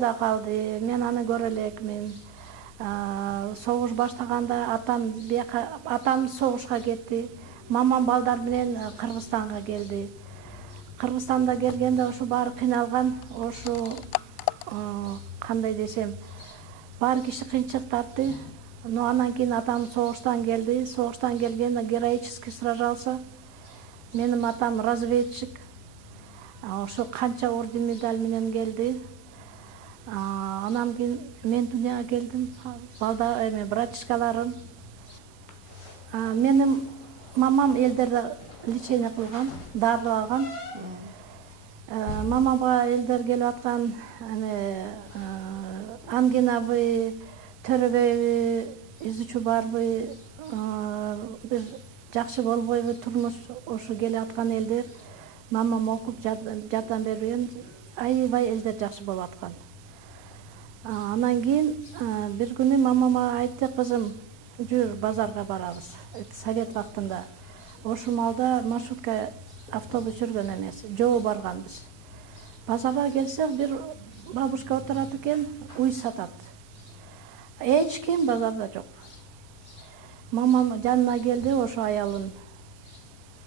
Турцияда калды. Мен аны көрө элекмин. Согуш баштаганда атам согушка кетти. Мамам балдар менен Кыргызстанга келди. Кыргызстанда келгенде ошо баары кыйналган, ошо кандай десем, баары киши кыйынчылык тартты. Но анан кийин атам согуштан келди. Согуштан келгенде героически сражался. Менин атам разведчик. Ошо канча орден медаль менен келди. Анан кийин мен дүйнөгө келдим. Балда братишкаларым. Менин мамам элдерде лечение кылган, дарылаган. Мамамга элдер келип аткан ангинабы, төрөбөйбү, изучу барбы, бир жакшы болбойбу турмуш, ошо келип аткан элдер. Мамам окуп жардам берген, аябай элдер жакшы болуп аткан. Анан кийин бир күнү мамама айтты: "Кызым, жүр, базарга барабыз." Совет вактында. Ошол малда маршрутка автобус жүргөн эмес, жөө барганбыз. Базарга келсек, бир бабушка отурат экен, уй сатат. Эч ким базарда жок. Мамам жанына келди, ошо аялын.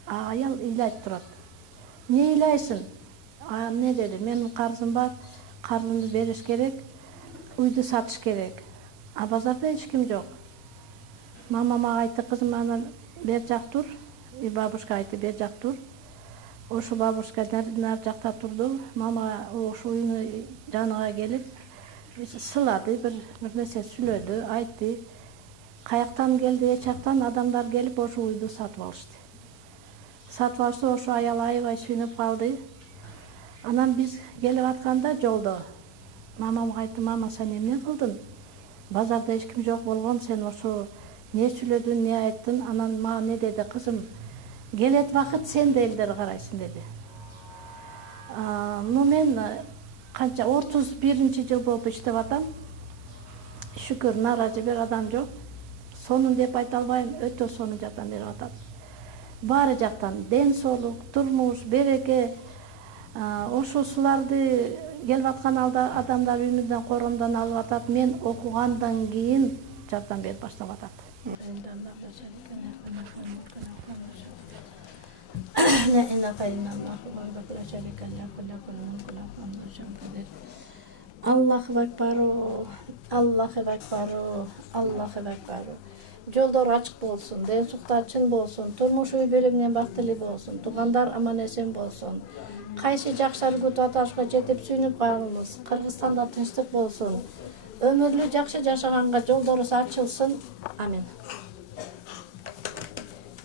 Аял ыйлайт турат. "Не ыйлайсың?" "Не деди, менин карзым бар, карзымды бериш керек, уйду сатыш керек. А базарда эч ким жок." Мамама айтты: "Кызым, анан бер жак тур." И бабушка айтты: "Бер жак тур." Ошо бабушка нар жакта турду. Мама ошо уйну жаныга келип сылады, бир нерсе сүйлөдү, айтты. Каяктан келди, эч жактан адамдар келип ошо уйду сатып алышты. Сатып алышты, ошо аял аябай сүйүнүп калды. Анан биз келип атканда жолдо мамамга айтты: "Мама, сен эмне кылдың? Базарда эч ким жок болгон, сен ошо не сүйлөдүң, не айттың?" Анан мага не деди: "Кызым, келет вакыт сен да элдер карайсың" деди. Ну мен канча 31-жыл болуп иштеп атам. Шүкүр, нааразы бир адам жок. Сонун деп айта албайм, өтө сонун жардам берип атат. Баары жактан ден соолук, турмуш, береке, ошоларды келип аткан адамдар үйүмүздөн, коромдон алып атат. Мен окугандан кийин жардам берип баштап атат. Аллаху акбару, Аллаху акбару, Аллаху акбару. Жолдор ачык болсун, ден суктар чын болсун, турмуш үй бүлө менен бактылуу болсун, туугандар аман эсен болсун. Кайсы жакшы күтүп аташка жетип сүйүнүп калабыз. Кыргызстанда тынчтык болсун. Өмүрлүү жакшы жашаганга жолдорубуз ачылсын. Амин.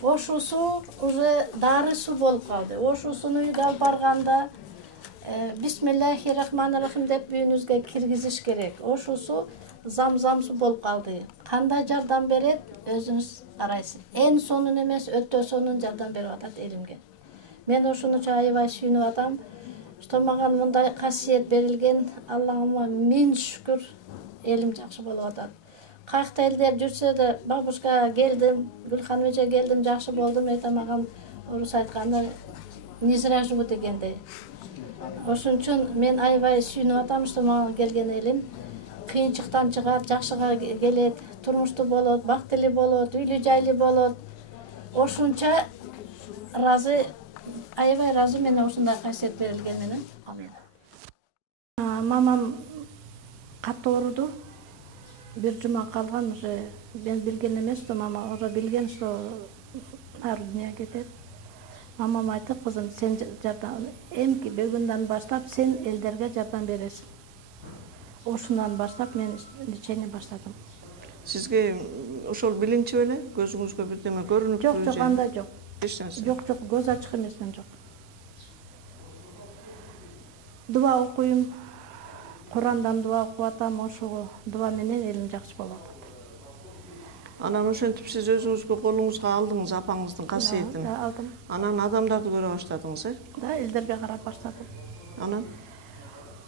Ошусу уже дары суу болуп калды. Ошусуну үйгө алып барганда Бисмиллахиррахманиррахим деп үйүнүзгө киргизиш керек. Ошусу зам-зам суу болуп калды. Кандай жардам берет, өзүңүз карайсыз. Эң сонун эмес, өтө сонун жардам берип атат элимге. Мен ошону аябай сүйүнүп атам. Что мага мындай касиет берилген. Аллахыма миң шүкүр, элим жакшы болуп атат. Кайыкта элдер жүрсө да, бабушка келдим, Гүлханым эже келдим, жакшы болдум, эте маган орус айтканда не зря живу дегендей. Ошон үчүн мен аябай сүйүнүп атам, что мага келген элим кыйынчыктан чыгат, жакшыга келет, турмуштуу болот, бактылуу болот, үйлүү жайлуу болот. Ошонча разы, аябай разы мен ушундай касиет берилген менен. Мамам катуу ооруду. Бир жума калган, уже мен билген эмес, что мама уже билген, что ар дүйнөгө кетет. Мамам айтты: "Кызым, сен жардам, эмки бүгүндөн баштап сен элдерге жардам бересиң." Ошундан баштап мен лечение баштадым. Сизге ошол билинчи беле көзүңүзгө бирдеме көрүнүп турбу? Жок, андай жок. Эч нерсе? Жок, көз ачык эмесинен жок. Дуа окуйм. Курандан дуа окуп атам, ошого дуа менен элим жакшы болуп атат. Анан ошентип сиз өзүңүзгө колуңузга алдыңыз апаңыздын касиетин. Да, алдым. Анан адамдарды көрө баштадыңыз, Да, элдерге карап баштадым.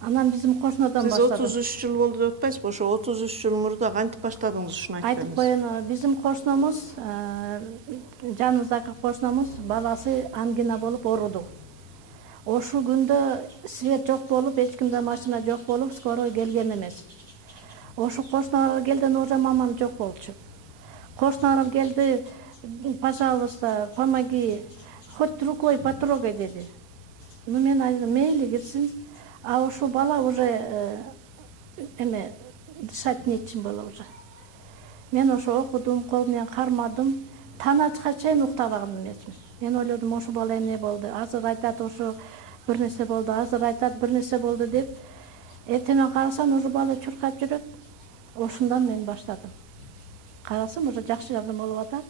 Анан биздин кошунудан баштадым. Сиз 33 жыл болду деп атпайсызбы? Ошо 33 жыл мурда кантип баштадыңыз ушуну айтып Айтып коеюн, биздин кошунумуз, жаныбыздагы кошунумуз баласы ангина болуп ооруду. Ошол күндө свет жок болуп, эч кимде машина жок болуп, скорой келген эмес. Ошо кошуналар келден уже мамам жок болчу. Кошуналар келди, пожалуйста, помоги, хоть рукой потрогай деди. Ну мен айттым, мейли кирсин. А ошол бала уже дышать нечем было уже. Мен ошо окудум, кол менен кармадым. Таң ачка чейин уктабаган эмесмин. Мен ойлодум, ошо бала эмне болду? Азыр айтат ошо бир нерсе болду, азыр айтат бир нерсе болду деп. Эртең карасам, ошо бала чуркап жүрөт. Ошондон мен баштадым. Карасам, уже жакшы жардам болуп атат.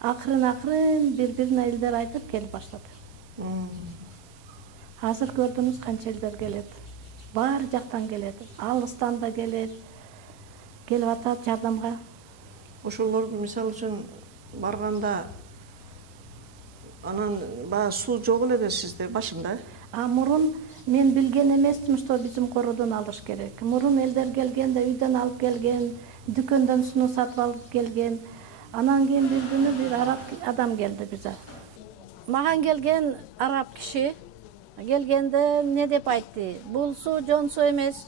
Акырын бири-бирине элдер айтып келип баштады. Азыр көрдүңүз канча элдер келет. Баары жактан келет. Алыстан да келет. Келип атат жардамга. Ошолорду мисалы үчүн барганда анан баягы суу жок эле десизде башында. Мурун мен билген эмесмин, что биздин кородон алыш керек. Мурун элдер келгенде үйдөн алып келген, дүкөндөн суу сатып алып келген. Анан кийин бир күнү бир араб адам келди бизге. Маған келген араб киши келгенде не деп айтты? Бул суу жон суу эмес.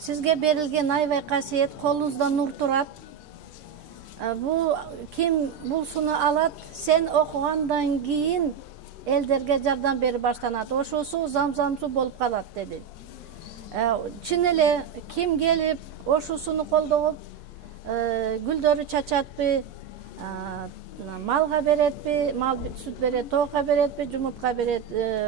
Сизге берилген аябай касиет, колуңузда нур турат. Бул ким бул сууну алат, сен окугандан кийин элдерге жардам берип баштанат. Ошол суу замзам суу болуп калат деди. Чын эле ким келип ошол сууну колдоп, гүлдөрү чачатпы, малга беретпи, мал сүт берет, тоокка беретпи, жумуртка берет,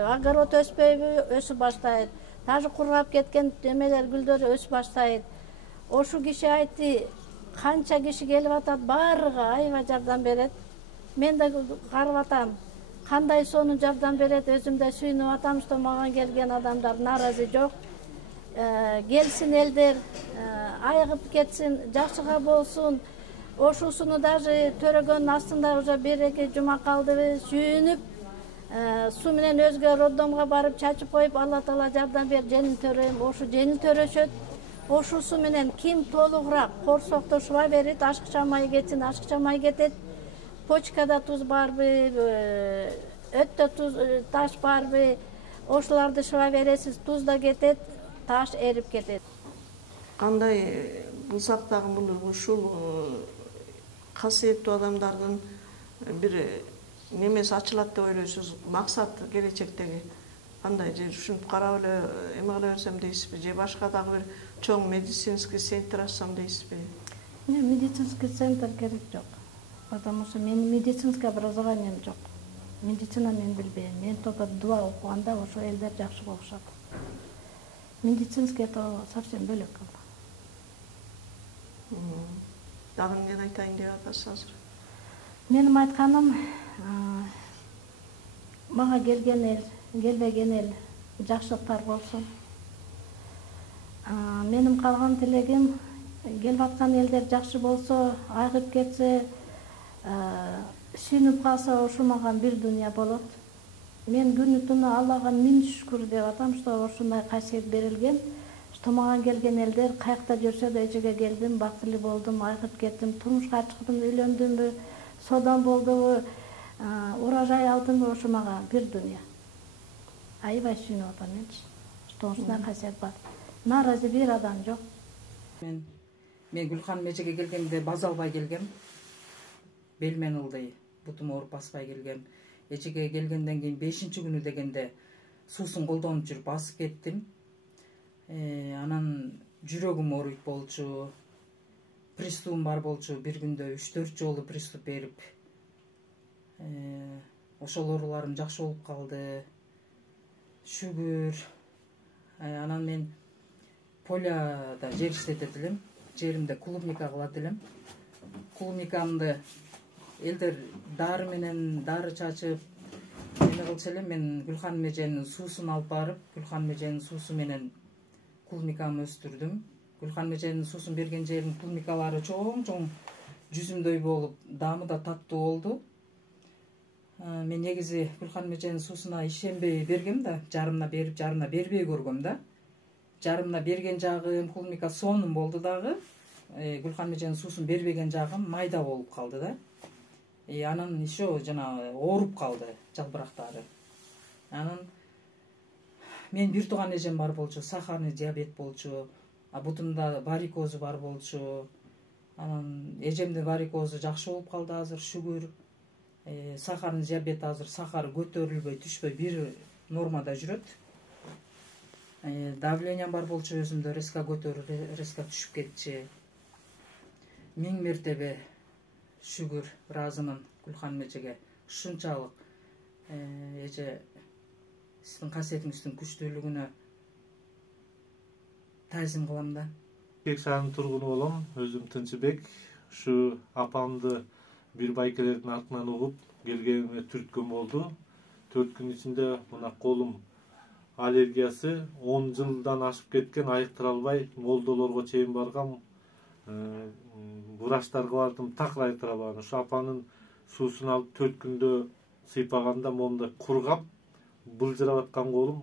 огород өспөйбү, өсүп баштайт. Даже кургап кеткен эмелер гүлдөрү өсүп баштайт. Ошол киши айтты, канча киши келип атат, баарыга аябай жардам берет. Мен да карап атам, кандай сонун жардам берет, өзүм да сүйүнүп атам, что мага келген адамдар нааразы жок. Келсин элдер, айыгып кетсин, жакшыга болсун. Ошусуну даже төрөгөнүн астында уже бир-эки жума калды, сүйүнүп, суу менен өзгө роддомго барып чачып коюп, Алла Таала жардам бер, жеңил төрөйм. Ошо жеңил төрөшөт. Ошусу менен ким толугураак корсокто шуба берет, ашыкча май кетсин, ашыкча май кетет. Почкада туз барбы, өттө туз таш барбы, ошоларды шуба бересиз, туз да кетет, таш эрип кетет. Кандай булсак дагы ушул касиеттүү адамдардын бир немеси ачылат деп ойлойсуз? Максат келечектеги кандай? Же ушинтип карап эле эме кыла берсем дейсизби? Же башка дагы бир чоң медицинский центр ачсам дейсизби? Медицинский центр керек жок. Потому что менин медицинский образованием жок. Медицина мен билбейм. Мен только дуа окуганда ошо элдер жакшы болушат. Медицинский это совсем бөлөк. Дагы эмне айтайын деп атасыз азыр? Менин айтканым, мага келген эл, келбеген эл жакшылыктар болсун. Менин калган тилегим, келип аткан элдер жакшы болсо, айыгып кетсе, сүйүнүп калса, ошо мага бир дүйнө болот. Мен күнү түнү Аллага миң шүкүр деп атам, что ошондой касиет берилген, что мага келген элдер каякта жүрсө да эжеге келдим, бактылуу болдум, айыгып кеттим, турмушка чыктым, үйлөндүмбү, содан болдубу, урожай алдымбы, ошо мага бир дүйнө. Аябай сүйүнүп атам менчи, что ушундай касиет бар. Нааразы бир адам жок. Мен Гүлханым эжеге келгенде база албай келгем. Белмен ылдый, бутум ооруп баспай келгем. Эжеге келгенден кийин 5-күнү дегенде суусун колдонуп жүрүп басып кеттим. Анан жүрөгүм ооруйт болчу. Приступум бар болчу. Бир күндө 3-4 жолу приступ берип. Ошол ооруларым жакшы болуп калды. Шүгүр. Анан мен поляда жер иштетет элем. Жеримде клубника кылат элем. Клубникамды элдер дары менен дары чачып эме кылчу элем. Мен Гүлханым эженин суусун алып барып, Гүлханым эженин суусу менен клубникамды өстүрдүм. Гүлханым эженин суусун берген жердин клубникалары чоң-чоң жүзүмдөй болуп, даамы да таттуу болду. Мен негизи Гүлханым эженин суусуна ишенбей бергем да, жарымына берип, жарымына бербей көргөм да. Жарымына берген жагым клубника сонун болду дагы. Гүлханым эженин суусун бербеген жагым майда болуп калды да. Анан еще жана ооруп калды жалбырактары. Анан мен бир тууган эжем бар болчу, сахарный диабет болчу, бутунда варикозу бар болчу. Анан эжемдин варикозу жакшы болуп калды азыр, шүгүр. Сахарный диабет азыр сахары көтөрүлбөй, түшпөй, бир нормада жүрөт. Давлениям бар болчу өзүмдө, резко көтөрүлүп, резко түшүп кетчи. 1000 мертебе шүгүр ыраазымын Гүлханым эжеге. Ушунчалык эже сиздин касиетиңиздин күчтүүлүгүнө таазим кылам да. Кек шаарынын тургуну болом, өзүм Тынчыбек. Ушу апамды бир байкелердин артынан угуп келгениме түрткөн болду. 4 күн ичинде мына колум аллергиясы 10 жылдан ашып кеткен, айыктыра албай, молдолорго чейин баргам, врачтарга бардым, такыр айыктыра албаган. Ушу апанын суусун алып 4 күндө сыйпаганда момундай кургап, былжырап аткан колум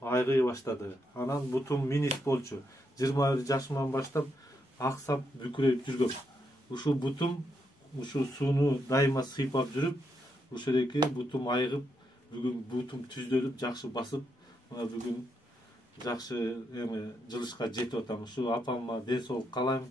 айгый баштады. Анан бутум минис болчу. 21 жашымдан баштап аксап, бүкүрөйүп жүргөм. Ушул бутум ушу сууну дайыма сыйпап жүрүп, ошодеки бутум айыгып, бүгүн бутум түздөлүп, жакшы басып, мына бүгүн жакшы жылышка жетип атам. Ушу апама ден соолук каалайм,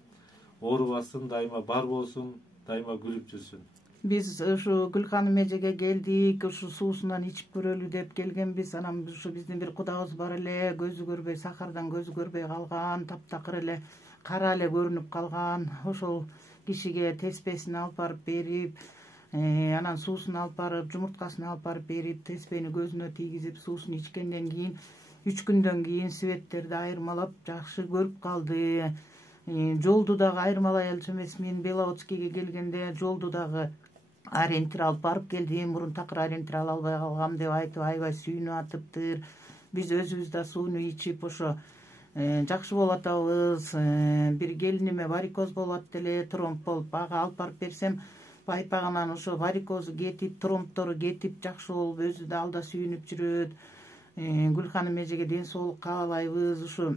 оорубасын, дайыма бар болсун, дайыма күлүп жүрсүн. Биз ушу Гүлханым эжеге келдик, ушу суусунан ичип көрөлү деп келгенбиз. Анан ушу биздин бир кудабыз бар эле, көзү көрбөй, сахардан көзү көрбөй калган, таптакыр эле, кара эле көрүнүп калган. Ошол кишиге теспесин алып барып берип, анан суусун алып барып, жумурткасын алып барып берип, теспени көзүнө тийгизип, суусун ичкенден кийин 3 күндөн кийин светтерди айырмалап жакшы көрүп калды. Жолду дагы айырмалай алчу эмес. Мен Беловодскийге келгенде жолду дагы ориентир алып барып келдим. Мурун такыр ориентир ала албай калгам деп айтып, аябай сүйүнүп атыптыр. Биз өзүбүз да сууну ичип ошо жакшы болуп атабыз. Бир келиниме варикоз болуп атты эле, тромб болуп, ага алып барып берсем, байпаганан ошо варикозу кетип, тромбтору кетип, жакшы болуп, өзү да алда сүйүнүп жүрөт. Гүлханым эжеге ден соолук каалайбыз. Ушу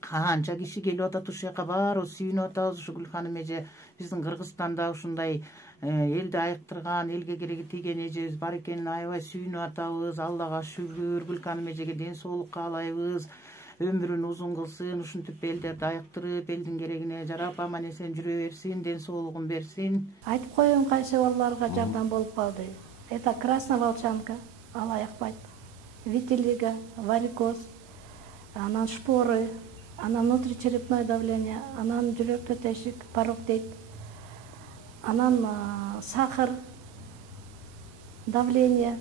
канча киши келип атат, ушул жака баарыбыз сүйүнүп атабыз. Ушу Гүлханым эже биздин Кыргызстанда ушундай элди айыктырган, элге кереги тийген эжебиз бар экенине аябай сүйүнүп атабыз. Аллага шүгүр. Гүлханым эжеге ден соолук каалайбыз. Өмүрүн узун кылсын, ушинтип элдерди айыктырып, элдин керегине жарап, аман эсен жүрө берсин, ден соолугун берсин. Айтып коеюн кайсы балдарга жардам болуп калды. Это красная волчанка, ал аякпайт. Витилиго, варикоз, анан шпоры, анан внутричерепное давление, анан жүрөктө тешик, порок дейт. Анан сахар, давление.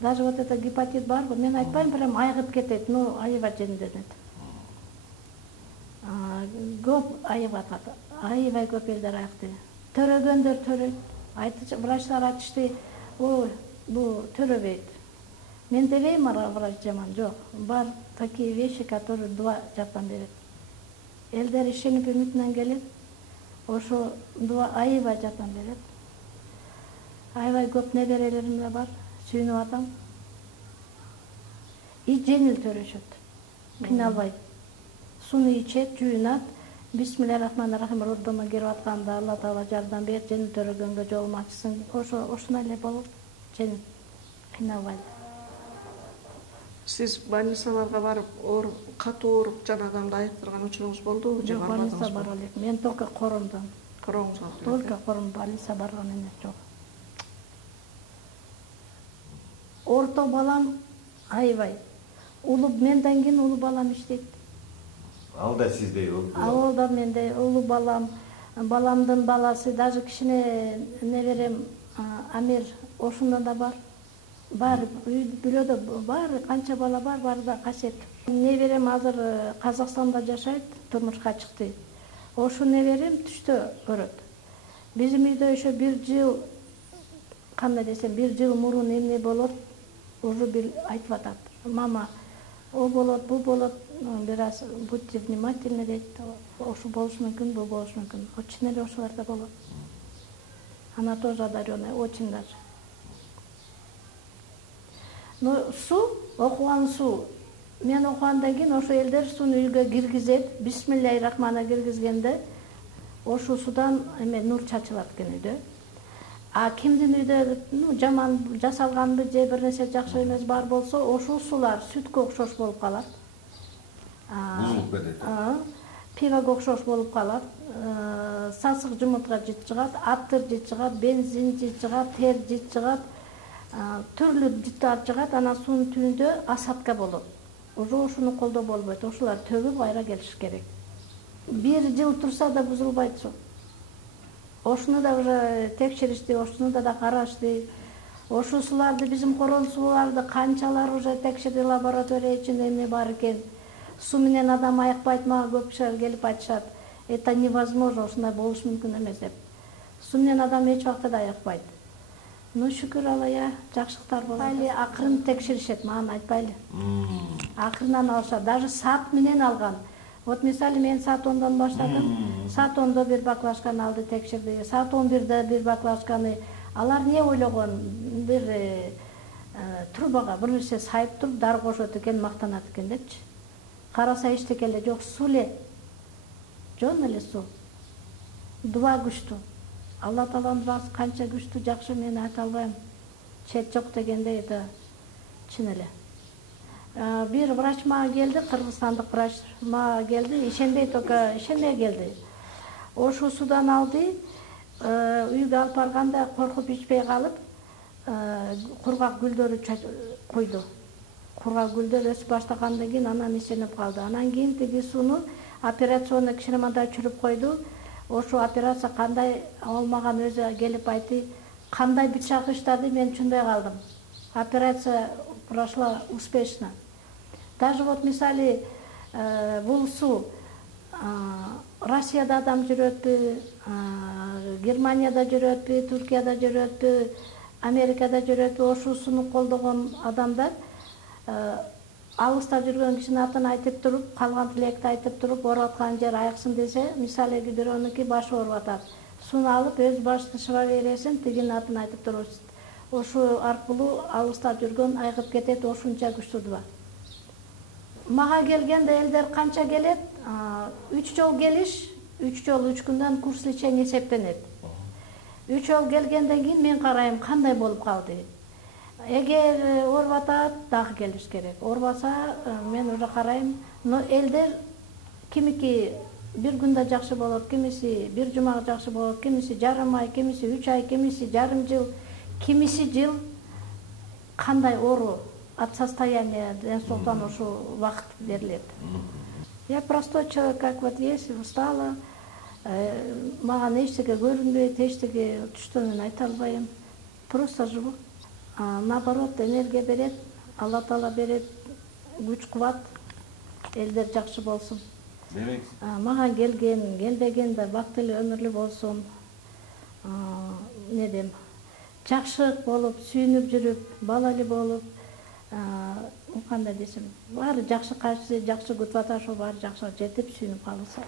Даже вот это гепатит бар, мен айтпайм, прям айыгып кетет, ну айыба женденет. Көп айып атат, айыбай көп элдер айыкты. Төрөгөндөр төрөйт, врачтар айтышты, ой, бул төрөбөйт. Мен дебейм, врач жаман, жок. Бар такие вещи, которые дуа жардам берет. Элдер ишенип үмүт менен келет, ошо дуа айыбай жардам берет. Айыбай көп неберелерим да бар, сүйүнүп атам. И жеңил төрөшөт, кыйналбайт. Сууну ичет, жуунат. Бисмиллахиррахманиррахим роддомго кирип атканда Алла Таала жардам берип, жеңил төрөгөнгө жолун ачсын. Ошондой эле болот, жеңил, кыйналбайт. Сиз больницаларга барып, катуу ооруп жан адамды айыктырган учуруңуз болдубу? Жок, больница бара элек. Мен только коромдон. Короңуз алып? Только кором, больница барган эмес, жок. Орто балам айбай. Улуу менден кийин улуу балам иштейт. Ал да сиздей болду. Ал да мендей улуу балам, баламдын баласы, даже кичине неберем Амир ошондо да бар. Бар, бирөөдө бар, канча бала бар, баары да касиет. Неберем азыр Казакстанда жашайт, турмушка чыкты. Ошо неберем түштө көрөт. Биздин үйдө ошо 1 жыл, кандай десем, 1 жыл мурун эмне болот, уже бир айтып атат. Мама, о болот, бул болот, бир аз будьте внимательны дейт. Ошо болуш мүмкүн, бул болуш мүмкүн. Очень эле ошолор да болот. Она тоже одарённая, очень даже. Но суу, окуган суу. Мен окугандан кийин ошо элдер сууну үйгө киргизет. Бисмиллахиррахманиррахим киргизгенде ошо суудан нур чачылат экен үйдө. А кимдин үйдө жаман жасалганбы же бир нерсе жакшы эмес бар болсо, ошол суулар сүткө окшош болуп калат. Бузулуп кетет. Пивага окшош болуп калат. Сасык жумуртка жыт чыгат, аттыр жыт чыгат, бензин жыт чыгат, тер жыт чыгат, түрлүү жыттар чыгат. Анан суунун түбүндө осадка болот. Уже ушуну колдоо болбойт. Ошолар төгүп айра келиш керек. 1 жыл турса да бузулбайт суу. Ошуну да уже текшеришти, ошуну да карашты. Ошол сууларды, биздин корон сууларды канчалар уже текшерди, лаборатория ичинде эмне бар экен. Суу менен адам аякпайт, мага көп кишилер келип айтышат. Это невозможно, ушундай болуш мүмкүн эмес деп. Суу менен адам эч убакта да аякпайт. Ну, шүкүр Аллага, жакшылыктар болот. Акырын текшеришет, мага айтпайлы. Акырынан алышат, даже саат менен алган. Вот мисалы мен саат 10-дон баштадым. Саат 10-до бир баклажканы алды, текшерди. Саат 11-де бир баклажканы. Алар не ойлогон? Бир трубага бир нерсе сайып туруп, дары кошот экен, мактанат экен депчи. Караса эчтеке эле жок, суу эле. Жон эле суу. Дуа күчтүү. Алла Тааланын дуасы канча күчтүү, жакшы, мен айта албайм. Чет жок дегенде да чын эле. Bir врач мага келди, кыргызстандык врач мага келди, ишенбей только, ишенбей келди. Ошол судан алды, үйгө алып барганда коркуп ичпей калып, кургак гүлдөрү койду. Кургак гүлдөр өсүп баштагандан кийин анан ишенип калды. Анан кийин тиги сууну операционный кичинемада чүрүп койду. Ошо операция кандай болмаган, өзү келип айтты, кандай бычак иштады, мен түшүнбөй калдым. Операция прошла успешно. Даже вот мисали бул суу Россияда адам жүрөтпү, Германияда жүрөтпү, Туркияда жүрөтпү, Америкада жүрөтпү, ошол сууну колдогон адамдар алыста жүргөн кишинин атын айтып туруп, калган тилекти айтып туруп, ооруп жер айыксын десе, мисалы бирөөнүкү башы ооруп атат. Сууну алып өз башты шыба бересин, тигинин атын айтып туруп. Ошол аркылуу алыста жүргөн айыгып кетет, ошунча күчтүү дуба. Мага келгенде элдер канча келет? 3 жол келиш, 3 жол 3 күндөн курс лечения эсептенет. 3 жол келгенден кийин мен карайм кандай болуп калды. Эгер ооруп атат, дагы келиш керек. Оорубаса, мен уже карайм. Но элдер кимики бир күндө жакшы болот, кимиси бир жумага жакшы болот, кимиси жарым ай, кимиси 3 ай, кимиси жарым жыл, кимиси жыл. Кандай оору от состояния ден соолуктан ошол убакыт берилет. Я простой человек, как вот есть, устала. Маған эчтеке көрүнбөйт, эчтеке түштөн айта албайм. Просто живу. Наоборот, энергия берет, Алла Таала берет, күч кубат, элдер жакшы болсун. Мага келбеген да бактылуу өмүрлүү болсун. Не дейм, жакшы болуп, сүйүнүп жүрүп, балалы болуп, кандай десем, баары жакшы кайсы жакшы күтүп атат, ошо баары жакшы жетип сүйүнүп калса.